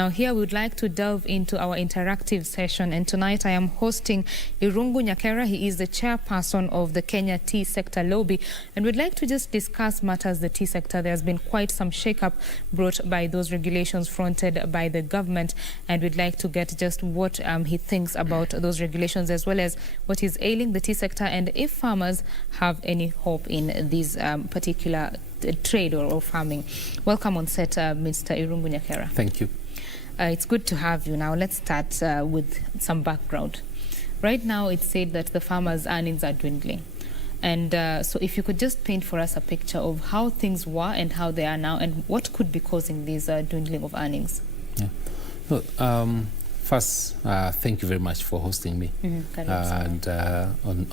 Now here we would like to delve into our interactive session, and tonight I am hosting Irungu Nyakera. He is the chairperson of the Kenya Tea Sector Lobby, and we'd like to just discuss matters the tea sector. There has been quite some shake-up brought by those regulations fronted by the government, and we'd like to get just what he thinks about those regulations, as well as what is ailing the tea sector, and if farmers have any hope in these particular trade or farming. Welcome on set, Mr. Irungu Nyakera. Thank you. It's good to have you. Now let's start with some background. Right now it's said that the farmers' earnings are dwindling. And so if you could just paint for us a picture of how things were and how they are now, and what could be causing this dwindling of earnings. Yeah. Well, first, thank you very much for hosting me and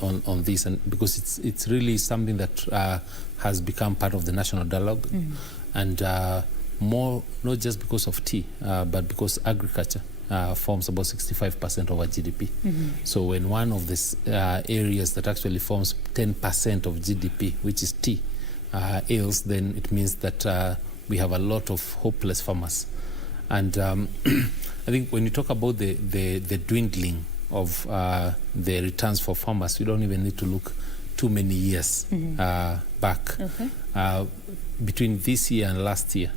on this, and because it's really something that has become part of the national dialogue, and more not just because of tea, but because agriculture forms about 65% of our GDP. So when one of these areas that actually forms 10% of GDP, which is tea, ails, then it means that we have a lot of hopeless farmers. And I think when you talk about the dwindling of the returns for farmers, we don't even need to look too many years back. Between this year and last year,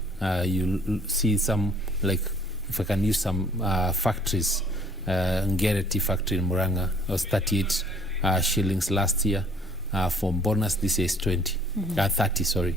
you'll see some, like, if I can use some factories, Ngere Tea Factory in Muranga was 38 shillings last year. For bonus, this year is 30, sorry.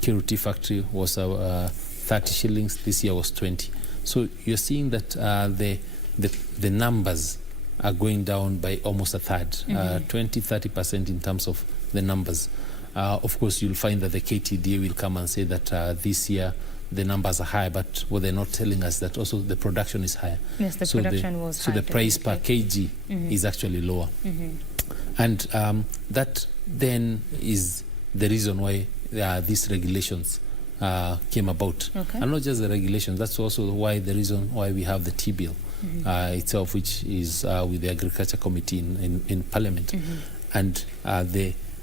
Kiru Tea Factory was 30 shillings, this year was 20. So you're seeing that the numbers are going down by almost a third, 20-30% in terms of the numbers. Of course, you'll find that the KTDA will come and say that this year the numbers are high, but what they're not telling us that also the production is higher. Yes, the production was high. So the price per kg is actually lower. And that then is the reason why these regulations came about. And not just the regulations, that's also why the reason why we have the tea bill itself, which is with the Agriculture Committee in Parliament. And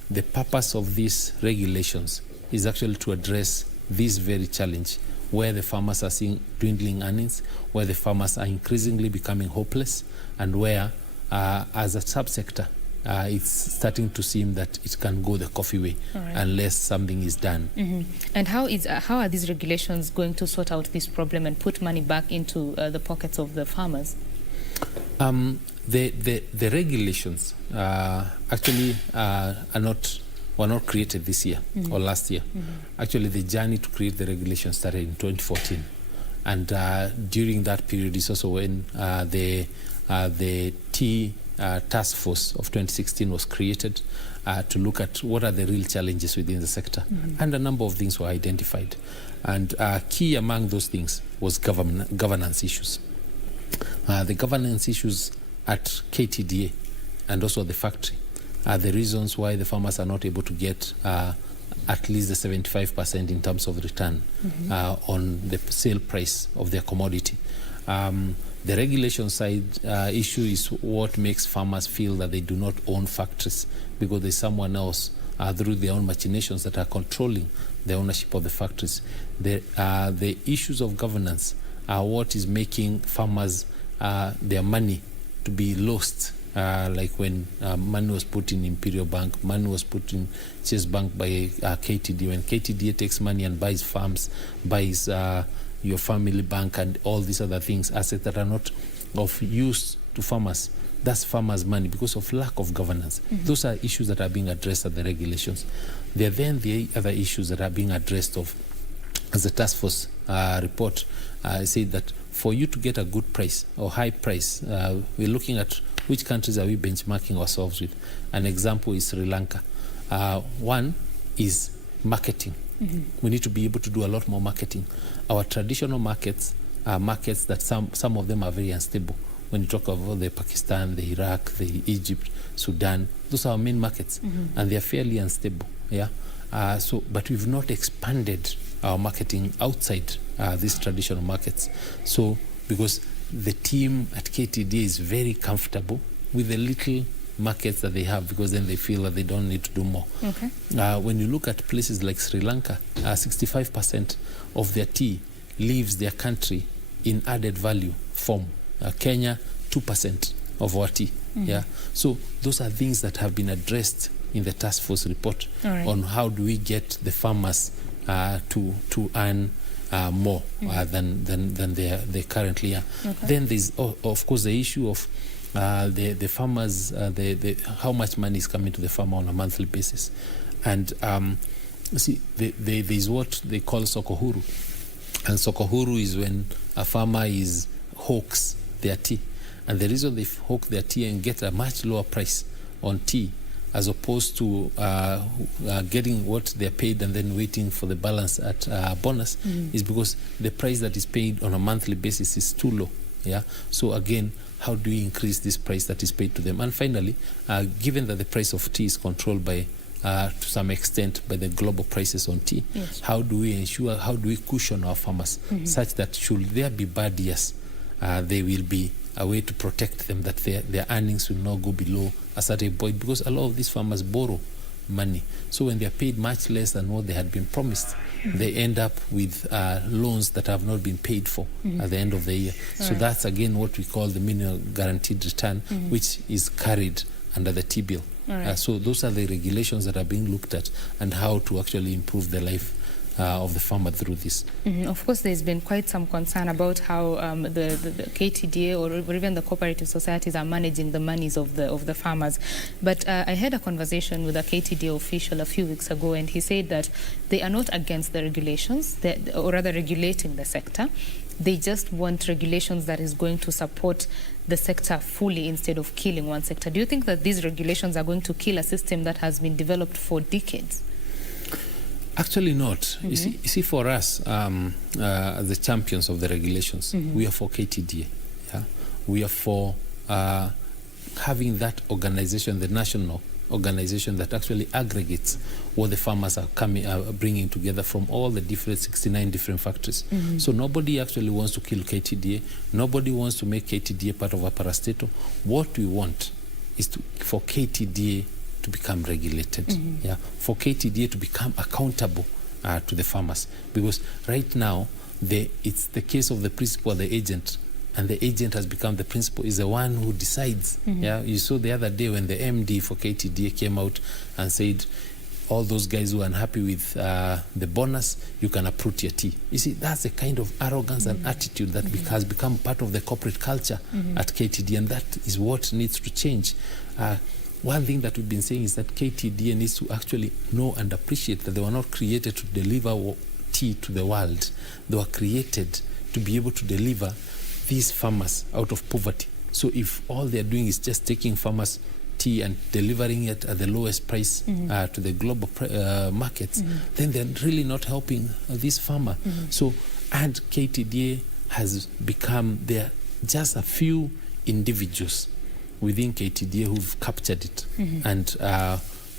the purpose of these regulations is actually to address this very challenge, where the farmers are seeing dwindling earnings, where the farmers are increasingly becoming hopeless, and where as a subsector it's starting to seem that it can go the coffee way unless something is done. And how are these regulations going to sort out this problem and put money back into the pockets of the farmers? The regulations actually were not created this year or last year. Actually, the journey to create the regulations started in 2014, and during that period is also when the tea task force of 2016 was created to look at what are the real challenges within the sector, and a number of things were identified, and key among those things was governance issues. The governance issues at KTDA and also the factory are the reasons why the farmers are not able to get at least the 75% in terms of return on the sale price of their commodity. The regulation side issue is what makes farmers feel that they do not own factories, because there's someone else through their own machinations that are controlling the ownership of the factories. The issues of governance are what is making farmers their money to be lost. Like when money was put in Imperial Bank, money was put in Chase Bank by KTDA. When KTDA takes money and buys farms, buys your family bank and all these other things, assets that are not of use to farmers, that's farmers' money because of lack of governance. Those are issues that are being addressed at the regulations. There are then the other issues that are being addressed of, as the task force report said, that for you to get a good price or high price, we're looking at which countries are we benchmarking ourselves with. An example is Sri Lanka. One is marketing. We need to be able to do a lot more marketing. Our traditional markets are markets that some of them are very unstable. When you talk about the Pakistan, the Iraq, the Egypt, Sudan, those are our main markets, and they are fairly unstable. But we've not expanded our marketing outside these traditional markets. So because the team at KTD is very comfortable with the little markets that they have, because then they feel that they don't need to do more. When you look at places like Sri Lanka, 65% of their tea leaves their country in added value form. Kenya, 2% of our tea. Yeah. So those are things that have been addressed in the task force report on how do we get the farmers to earn more than they currently are. Then there's of course the issue of the farmers, how much money is coming to the farmer on a monthly basis. And see, there's what they call sokohuru. And sokohuru is when a farmer hawks their tea. And the reason they hawk their tea and get a much lower price on tea as opposed to getting what they're paid and then waiting for the balance at bonus is because the price that is paid on a monthly basis is too low. Yeah. So again, how do we increase this price that is paid to them? And finally, given that the price of tea is controlled by to some extent by the global prices on tea, how do we cushion our farmers such that should there be bad years, there will be a way to protect them, that their earnings will not go below a certain point, because a lot of these farmers borrow money. So when they are paid much less than what they had been promised, they end up with loans that have not been paid for at the end of the year. So that's again what we call the minimum guaranteed return, which is carried under the T-bill. So those are the regulations that are being looked at and how to actually improve the life of the farmer through this. Of course, there's been quite some concern about how the KTDA or even the cooperative societies are managing the monies of the farmers. But I had a conversation with a KTDA official a few weeks ago, and he said that they are not against the regulations, or rather regulating the sector. They just want regulations that is going to support the sector fully instead of killing one sector. Do you think that these regulations are going to kill a system that has been developed for decades? Actually not. You see, for us, as the champions of the regulations, we are for KTDA. Yeah? We are for having that organization, the national organization that actually aggregates what the farmers are bringing together from all the 69 different factories. So nobody actually wants to kill KTDA. Nobody wants to make KTDA part of a parastatal. What we want is for KTDA to become regulated, for KTDA to become accountable to the farmers. Because right now, it's the case of the principal, the agent, and the agent has become the principal, is the one who decides. Yeah, you saw the other day when the MD for KTDA came out and said, all those guys who are unhappy with the bonus, you can uproot your tea. You see, that's the kind of arrogance and attitude that has become part of the corporate culture at KTDA, and that is what needs to change. One thing that we've been saying is that KTDA needs to actually know and appreciate that they were not created to deliver tea to the world. They were created to be able to deliver these farmers out of poverty. So if all they're doing is just taking farmers' tea and delivering it at the lowest price to the global markets, then they're really not helping this farmer. So, and KTDA has become, there just a few individuals within KTDA who've captured it, and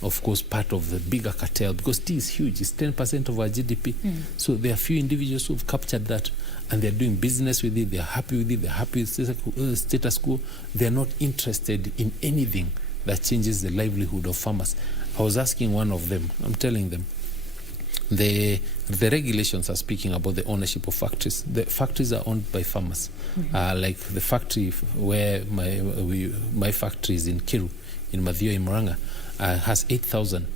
of course part of the bigger cartel, because tea is huge, it's 10% of our GDP. So there are a few individuals who've captured that, and they're doing business with it, they're happy with it, they're happy with status quo. They're not interested in anything that changes the livelihood of farmers. I was asking one of them, I'm telling them, the regulations are speaking about the ownership of factories. The factories are owned by farmers. Like the factory where my factory is in Kiru, in Mathio, in Murang'a, has 8,000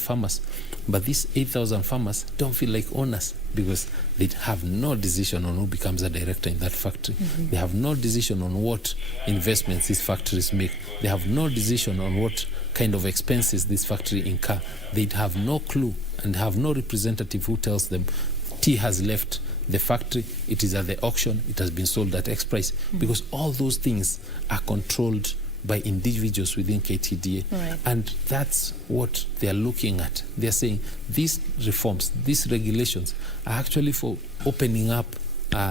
farmers. But these 8,000 farmers don't feel like owners because they have no decision on who becomes a director in that factory. They have no decision on what investments these factories make. They have no decision on what kind of expenses this factory incur. They have no clue and have no representative who tells them tea has left the factory, it is at the auction, it has been sold at X price. Because all those things are controlled by individuals within KTDA. And that's what they're looking at. They're saying these reforms, these regulations are actually for opening up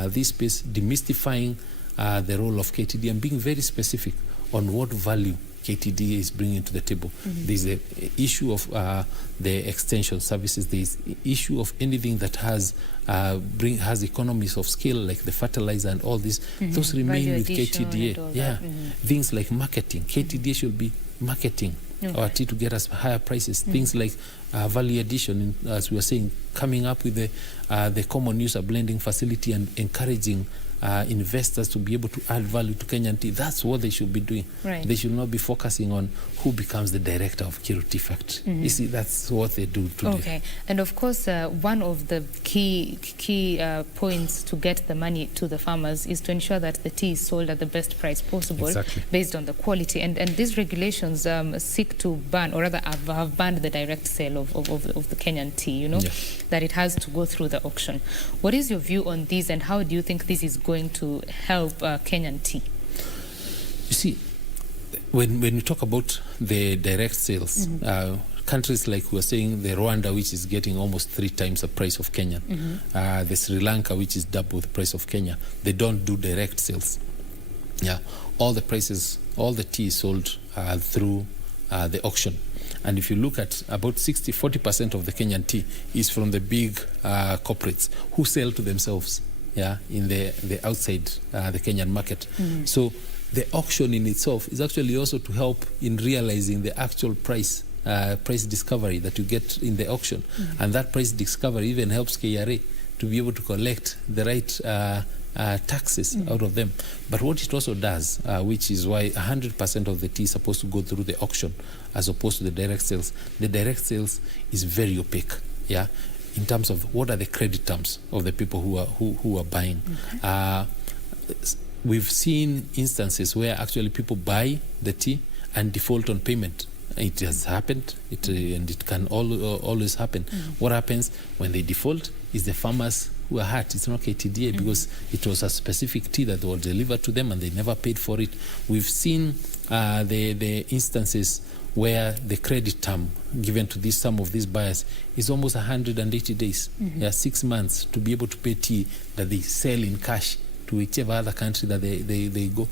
this space, demystifying the role of KTDA and being very specific on what value KTDA is bringing to the table. There's the issue of the extension services. There's the issue of anything that has economies of scale, like the fertilizer and all this. Those remain with KTDA. Things like marketing. KTDA should be marketing our tea to get us higher prices. Things like value addition, as we were saying, coming up with the common user blending facility and encouraging investors to be able to add value to Kenyan tea. That's what they should be doing. Right. They should not be focusing on who becomes the director of Kiru Tea Factory. You see, that's what they do today. Okay, and of course, one of the key points to get the money to the farmers is to ensure that the tea is sold at the best price possible, Exactly. based on the quality. And these regulations seek to ban, or rather have banned the direct sale of the Kenyan tea, you know, that it has to go through the auction. What is your view on these, and how do you think this is going to help Kenyan tea? You see, when we talk about the direct sales, countries like we were saying, the Rwanda, which is getting almost 3 times the price of Kenya, the Sri Lanka, which is double the price of Kenya, they don't do direct sales. Yeah, all the tea is sold through the auction. And if you look at about 40% of the Kenyan tea is from the big corporates who sell to themselves, in the outside the Kenyan market. So the auction in itself is actually also to help in realizing the actual price discovery that you get in the auction. And that price discovery even helps KRA to be able to collect the right taxes out of them. But what it also does, which is why 100% of the tea is supposed to go through the auction as opposed to the direct sales. The direct sales is very opaque, in terms of what are the credit terms of the people who are buying. We've seen instances where actually people buy the tea and default on payment. It has happened, and it can always happen. What happens when they default is the farmers who are hurt. It's not KTDA because it was a specific tea that was delivered to them and they never paid for it. We've seen the instances where the credit term given to some of these buyers is almost 180 days, 6 months to be able to pay tea that they sell in cash to whichever other country that they go.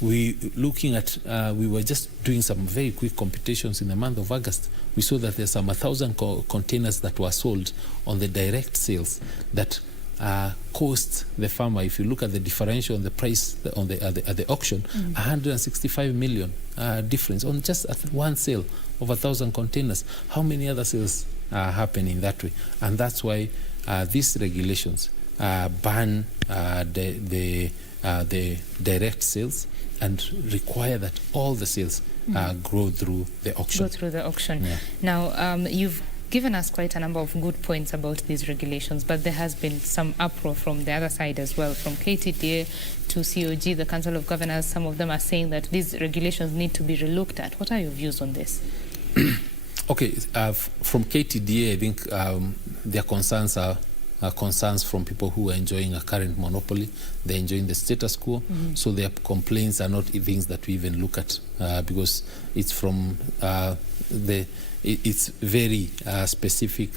We were just doing some very quick computations in the month of August. We saw that there's some 1,000 containers that were sold on the direct sales that cost the farmer, if you look at the differential on the price at the auction, 165 million difference on just one sale of 1,000 containers. How many other sales are happening that way? And that's why these regulations ban the direct sales and require that all the sales go through the auction. Yeah. Now, you've given us quite a number of good points about these regulations, but there has been some uproar from the other side as well, from KTDA to COG, the Council of Governors. Some of them are saying that these regulations need to be relooked at. What are your views on this? Okay, from KTDA, I think their concerns are concerns from people who are enjoying a current monopoly. They're enjoying the status quo, so their complaints are not things that we even look at because it's from it's very specific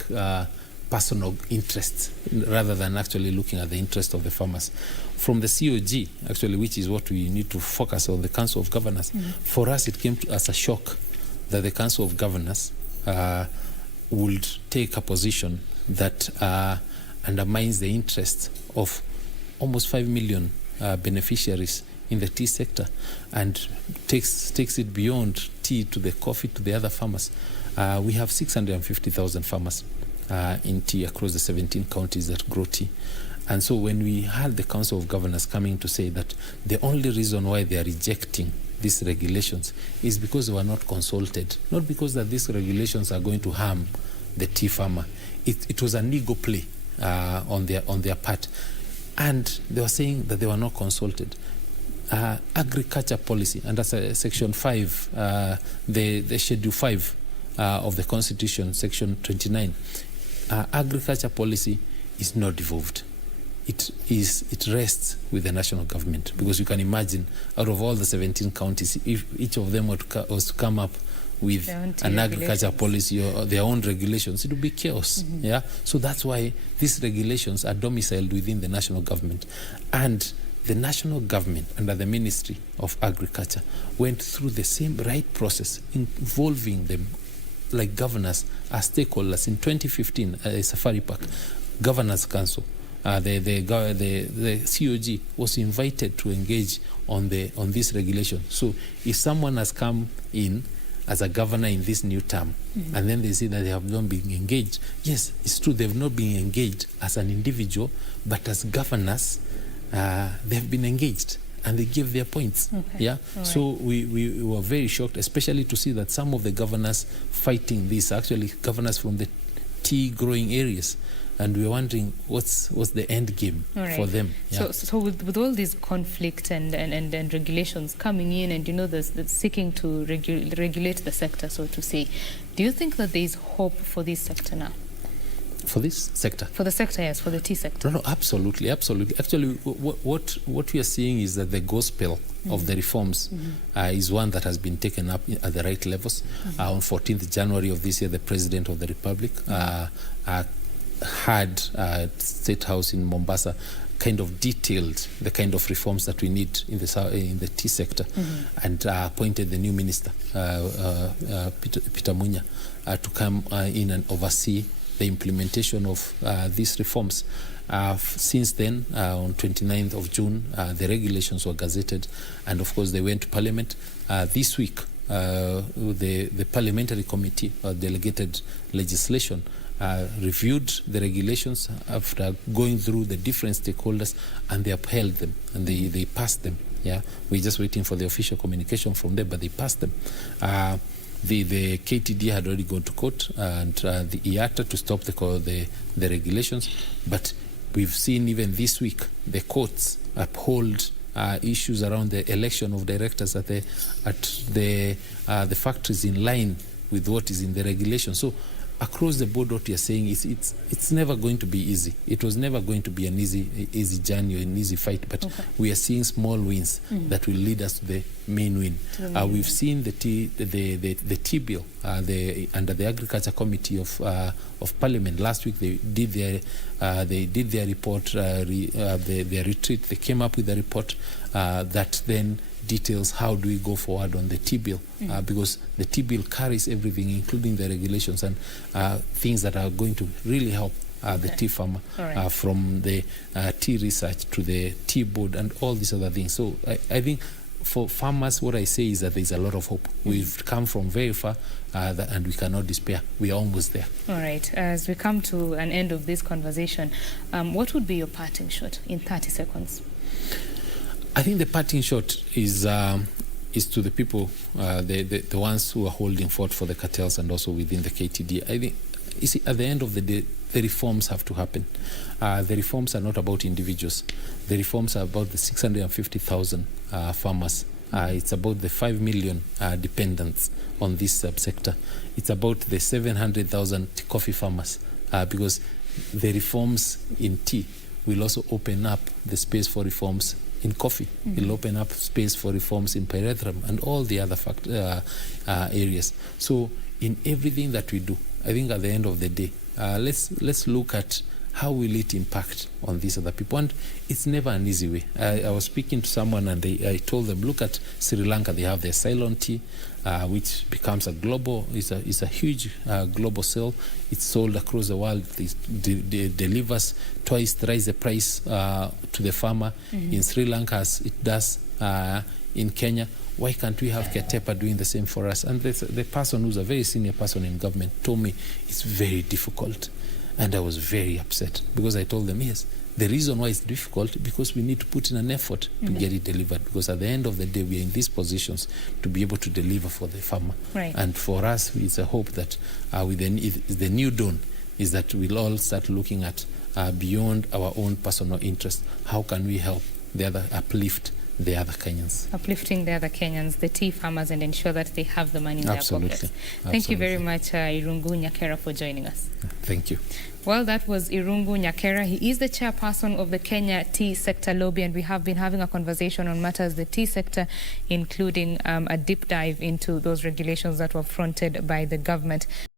personal interests rather than actually looking at the interest of the farmers. From the COG, actually, which is what we need to focus on, the Council of Governors, for us it came as a shock that the Council of Governors would take a position that undermines the interest of almost 5 million beneficiaries in the tea sector and takes it beyond tea to the coffee to the other farmers. We have 650,000 farmers in tea across the 17 counties that grow tea. And so when we had the Council of Governors coming to say that the only reason why they are rejecting these regulations is because they were not consulted, not because that these regulations are going to harm the tea farmer. It was an ego play on their part, and they were saying that they were not consulted. Agriculture policy under Section 5, the Schedule 5 of the Constitution, Section 29, agriculture policy is not devolved. It rests with the national government, because you can imagine, out of all the 17 counties, if each of them was to come up with an agriculture policy or their own regulations, it would be chaos. So that's why these regulations are domiciled within the national government, and the national government under the Ministry of Agriculture went through the same right process, involving them like governors as stakeholders. In 2015, Safari Park Governors Council, the COG was invited to engage on this regulation. So if someone has come in as a governor in this new term, and then they say that they have not been engaged. Yes, it's true, they've not been engaged as an individual, but as governors, they've been engaged. And they give their points. Okay. Yeah. Right. So we were very shocked, especially to see that some of the governors fighting this, actually governors from the tea growing areas. And we were wondering what's the end game for them. Yeah. So with all these conflict and regulations coming in, and the seeking to regulate the sector, so to say, do you think that there is hope for this sector now? For this sector? For the sector, yes, for the tea sector. No, absolutely, absolutely. Actually, what we are seeing is that the gospel of the reforms is one that has been taken up at the right levels. On 14th January of this year, the President of the Republic had State House in Mombasa kind of detailed the kind of reforms that we need in the tea sector, and appointed the new minister, Peter Munya, to come in and oversee the implementation of these reforms. Since then, on 29th of June, the regulations were gazetted, and of course they went to Parliament. This week, the Parliamentary Committee, delegated legislation, reviewed the regulations after going through the different stakeholders, and they upheld them, and they passed them. Yeah, we're just waiting for the official communication from them, but they passed them. The KTD had already gone to court, and the IATA to stop the regulations. But we've seen even this week the courts uphold issues around the election of directors at the factories in line with what is in the regulation. So across the board, what we are saying is it's never going to be easy. It was never going to be an easy journey or an easy fight, but we are seeing small wins that will lead us to the main win. We've seen the tea bill under the Agriculture Committee of Parliament last week. They did their report, their retreat. They came up with a report that then details how do we go forward on the tea bill, because the tea bill carries everything, including the regulations and things that are going to really help the tea farmer, from the tea research to the tea board and all these other things. So I think for farmers, what I say is that there's a lot of hope. We've come from very far, and we cannot despair. We are almost there. All right. As we come to an end of this conversation, what would be your parting shot in 30 seconds? I think the parting shot is to the people, the ones who are holding forth for the cartels and also within the KTD. I think, you see, at the end of the day, the reforms have to happen. The reforms are not about individuals. The reforms are about the 650,000 farmers. It's about the 5 million dependents on this subsector. It's about the 700,000 coffee farmers, because the reforms in tea will also open up the space for reforms in coffee. It'll open up space for reforms in pyrethrum and all the other areas. So in everything that we do, I think at the end of the day, let's look at how will it impact on these other people. And it's never an easy way. I was speaking to someone, and I told them, look at Sri Lanka. They have their Ceylon tea, which becomes a global, is a huge global sale. It's sold across the world. It delivers twice, thrice the price to the farmer in Sri Lanka as it does in Kenya. Why can't we have Ketepa doing the same for us? And the person who's a very senior person in government told me it's very difficult. And I was very upset, because I told them, yes, the reason why it's difficult, because we need to put in an effort to get it delivered, because at the end of the day, we are in these positions to be able to deliver for the farmer. Right. And for us, it's a hope that with the new dawn is that we'll all start looking at beyond our own personal interest. How can we help the other, uplift the other Kenyans? Uplifting the other Kenyans, the tea farmers, and ensure that they have the money in their pockets. Thank you very much, Irungu Nyakera, for joining us. Thank you. Well, that was Irungu Nyakera. He is the chairperson of the Kenya Tea Sector Lobby, and we have been having a conversation on matters the tea sector, including a deep dive into those regulations that were fronted by the government.